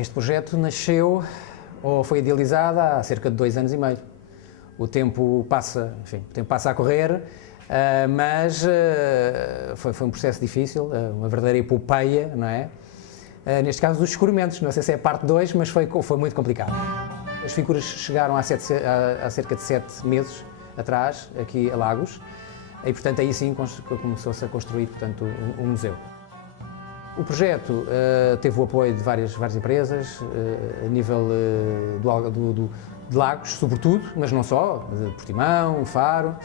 Este projeto nasceu, ou foi idealizado, há cerca de 2 anos e meio. O tempo passa, enfim, o tempo passa a correr, mas foi um processo difícil, uma verdadeira epopeia, não é? Neste caso dos descobrimentos, não sei se é parte 2, mas foi muito complicado. As figuras chegaram há cerca de 7 meses atrás, aqui a Lagos, e portanto aí sim começou-se a construir, portanto, um museu. O projeto teve o apoio de várias empresas, a nível de Lagos, sobretudo, mas não só, de Portimão, Faro,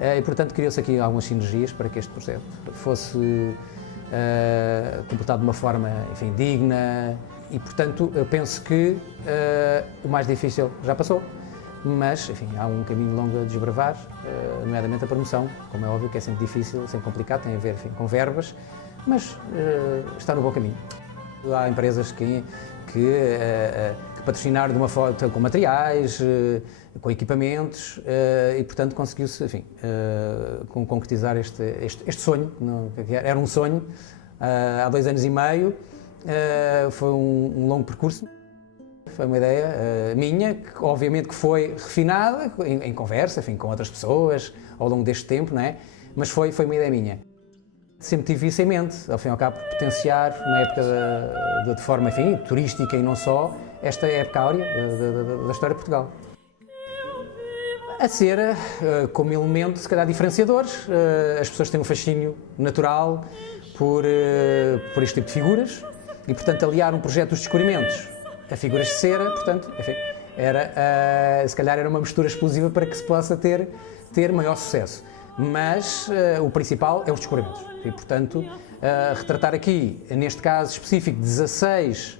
e portanto criou-se aqui algumas sinergias para que este projeto fosse completado de uma forma, enfim, digna, e portanto eu penso que o mais difícil já passou, mas enfim, há um caminho longo a desbravar, nomeadamente a promoção, como é óbvio que é sempre difícil, sempre complicado, tem a ver, enfim, com verbas, mas está no bom caminho. Há empresas que patrocinaram de uma forma com materiais, com equipamentos, e portanto conseguiu-se, enfim, concretizar este sonho, que era um sonho, há 2 anos e meio, foi um longo percurso. Foi uma ideia minha, que obviamente que foi refinada em conversa, enfim, com outras pessoas ao longo deste tempo, não é? Mas foi uma ideia minha. Sempre tive isso em mente, ao fim e ao cabo, potenciar uma época de forma, enfim, turística e não só, esta época áurea da história de Portugal. A cera, como elemento, se calhar, diferenciador, as pessoas têm um fascínio natural por este tipo de figuras e, portanto, aliar um projeto dos descobrimentos a figuras de cera, portanto, enfim, se calhar era uma mistura explosiva para que se possa ter maior sucesso. Mas o principal é os descobrimentos e, portanto, retratar aqui, neste caso específico, 16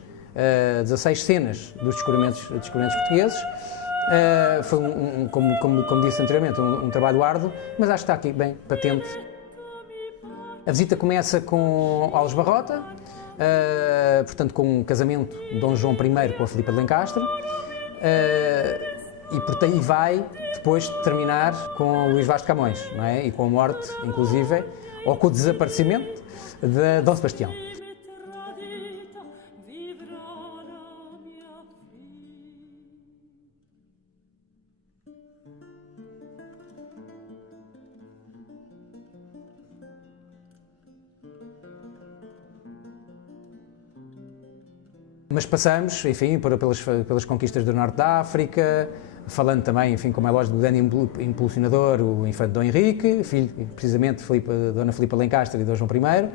cenas dos descobrimentos portugueses. Foi, como disse anteriormente, um trabalho árduo, mas acho que está aqui bem patente. A visita começa com Alves Barrota, portanto com um casamento de Dom João I com a Filipa de Lencastre, e por aí vai depois terminar com Luís Vaz de Camões, não é? E com a morte, inclusive, ou com o desaparecimento de Dom Sebastião. Mas passamos, enfim, pelas conquistas do Norte da África, falando também, enfim, como é lógico, do grande impulsionador, o infante Dom Henrique, filho, precisamente, Dona Filipa Lencastre e Dom João I,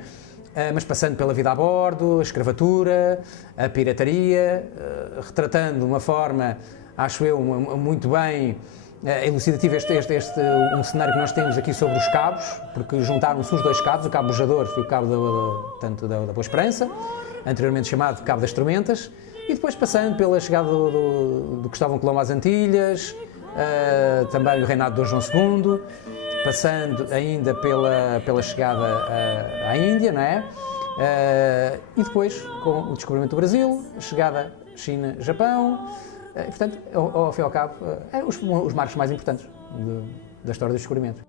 mas passando pela vida a bordo, a escravatura, a pirataria, retratando de uma forma, acho eu, muito bem elucidativa um cenário que nós temos aqui sobre os cabos, porque juntaram-se os 2 cabos, o Cabo Bojador e o Cabo da Boa Esperança, anteriormente chamado Cabo das Tormentas, e depois passando pela chegada do Cristóvão Colombo às Antilhas, também o reinado de Dom João II, passando ainda pela chegada à Índia, não é? E depois com o descobrimento do Brasil, a chegada China-Japão, e portanto, ao fim e ao cabo, os marcos mais importantes da história dos descobrimentos.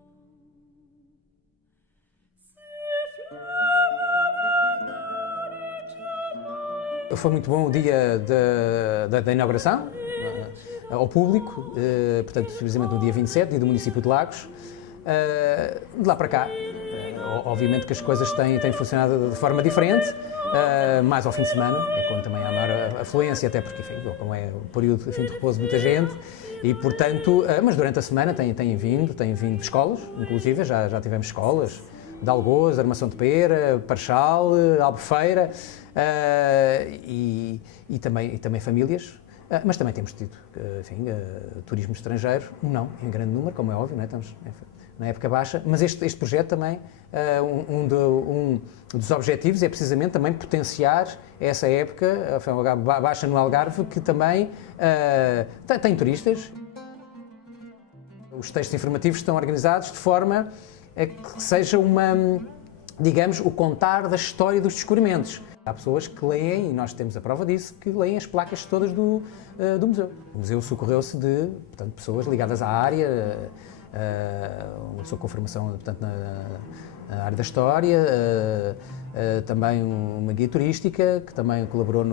Foi muito bom o dia da inauguração ao público, portanto, precisamente no dia 27, dia do município de Lagos. De lá para cá, obviamente que as coisas têm funcionado de forma diferente, mais ao fim de semana, é quando também há maior afluência, até porque, enfim, como é o período, enfim, de repouso de muita gente, e portanto, mas durante a semana têm vindo de escolas, inclusive, já tivemos escolas, de Algoz, Armação de Pera, Parchal, Albufeira, e também famílias, mas também temos tido, enfim, turismo estrangeiro, não em grande número, como é óbvio, não é? Estamos na época baixa, mas este projeto também, um dos objetivos é precisamente também potenciar essa época baixa no Algarve, que também tem turistas. Os textos informativos estão organizados de forma a que seja digamos, o contar da história dos descobrimentos. Há pessoas que leem, e nós temos a prova disso, que leem as placas todas do museu. O museu socorreu-se de, portanto, pessoas ligadas à área, uma pessoa com formação, portanto, na área da história, também uma guia turística, que também colaborou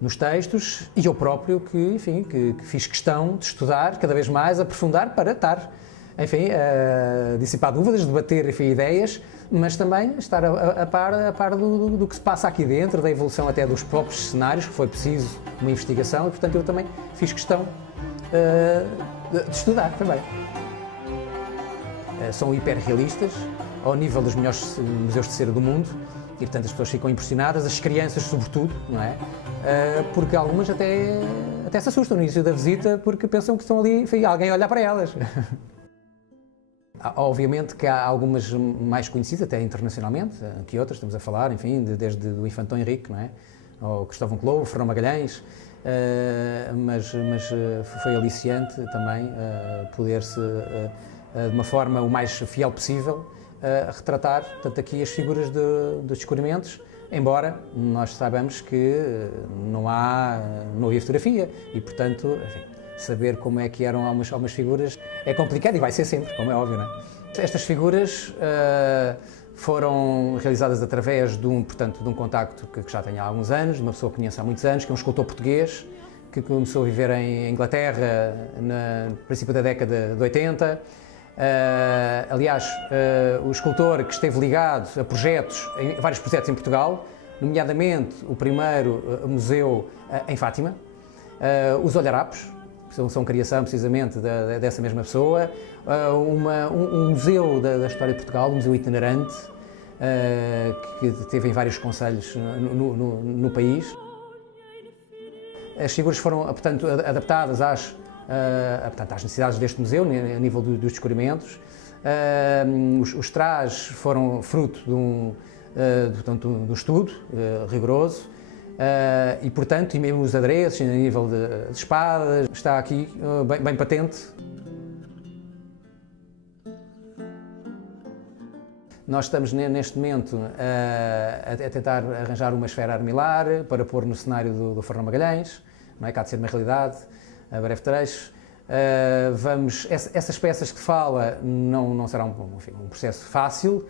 nos textos, e eu próprio que, enfim, que fiz questão de estudar cada vez mais, aprofundar para estar, enfim, a dissipar dúvidas, debater, enfim, ideias, mas também estar a par do que se passa aqui dentro, da evolução até dos próprios cenários, que foi preciso uma investigação, e portanto eu também fiz questão de estudar também. São hiperrealistas, ao nível dos melhores museus de cera do mundo, e portanto as pessoas ficam impressionadas, as crianças sobretudo, não é? Porque algumas até se assustam no início da visita porque pensam que estão ali, enfim, alguém a olhar para elas. Obviamente que há algumas mais conhecidas, até internacionalmente, que outras, estamos a falar, enfim, desde o Infantão Henrique, não é? Ou Cristóvão Colombo, Fernão Magalhães, mas foi aliciante também poder-se, de uma forma o mais fiel possível, retratar, portanto, aqui as figuras dos descobrimentos, embora nós saibamos que não havia fotografia e, portanto, enfim, saber como é que eram algumas figuras é complicado e vai ser sempre, como é óbvio, não é? Estas figuras foram realizadas através de um contacto que já tem há alguns anos, de uma pessoa que conheço há muitos anos, que é um escultor português, que começou a viver em Inglaterra no princípio da década de 80. Aliás, o escultor que esteve ligado a vários projetos em Portugal, nomeadamente o primeiro museu em Fátima, os Olharapos, são criação precisamente dessa mesma pessoa, um museu da história de Portugal, um museu itinerante, que teve em vários concelhos no país. As figuras foram, portanto, adaptadas às necessidades deste museu, a nível dos descobrimentos. Os trajes foram fruto de um estudo rigoroso. E, portanto, e mesmo os adereços, a nível de espadas, está aqui bem patente. Nós estamos neste momento a tentar arranjar uma esfera armilar para pôr no cenário do Fernão Magalhães, não é? Que há de ser uma realidade a breve trecho. Essas peças que fala não será um processo fácil,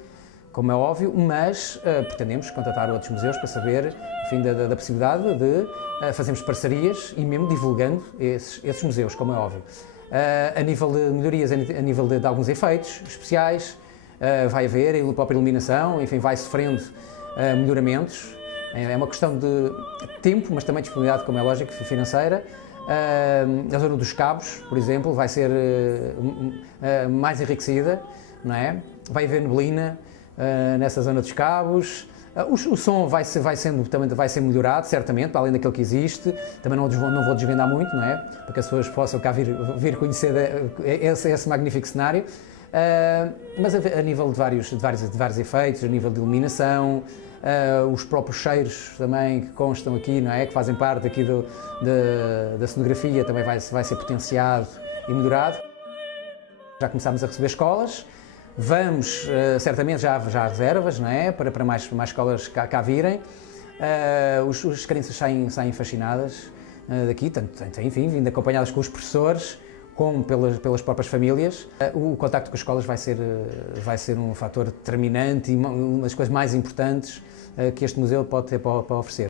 como é óbvio, mas pretendemos contratar outros museus para saber, enfim, da possibilidade de fazermos parcerias e mesmo divulgando esses museus, como é óbvio. A nível de melhorias, a nível de alguns efeitos especiais, vai haver a própria iluminação, enfim, vai sofrendo melhoramentos. É uma questão de tempo, mas também de disponibilidade, como é lógico, financeira. A zona dos cabos, por exemplo, vai ser mais enriquecida, não é? Vai haver neblina nessa zona dos cabos. O som vai ser melhorado, certamente, para além daquele que existe. Também não vou desvendar muito, não é? Para que as pessoas possam cá vir conhecer esse magnífico cenário. Mas a nível de vários efeitos, a nível de iluminação, os próprios cheiros também que constam aqui, não é? Que fazem parte aqui da cenografia, também vai ser potenciado e melhorado. Já começámos a receber escolas, vamos, certamente já há reservas, não é? Para mais escolas cá virem. As crianças saem fascinadas daqui, enfim, vindo acompanhadas com os professores, como pelas próprias famílias. O contacto com as escolas vai ser um fator determinante e uma das coisas mais importantes que este museu pode ter para oferecer.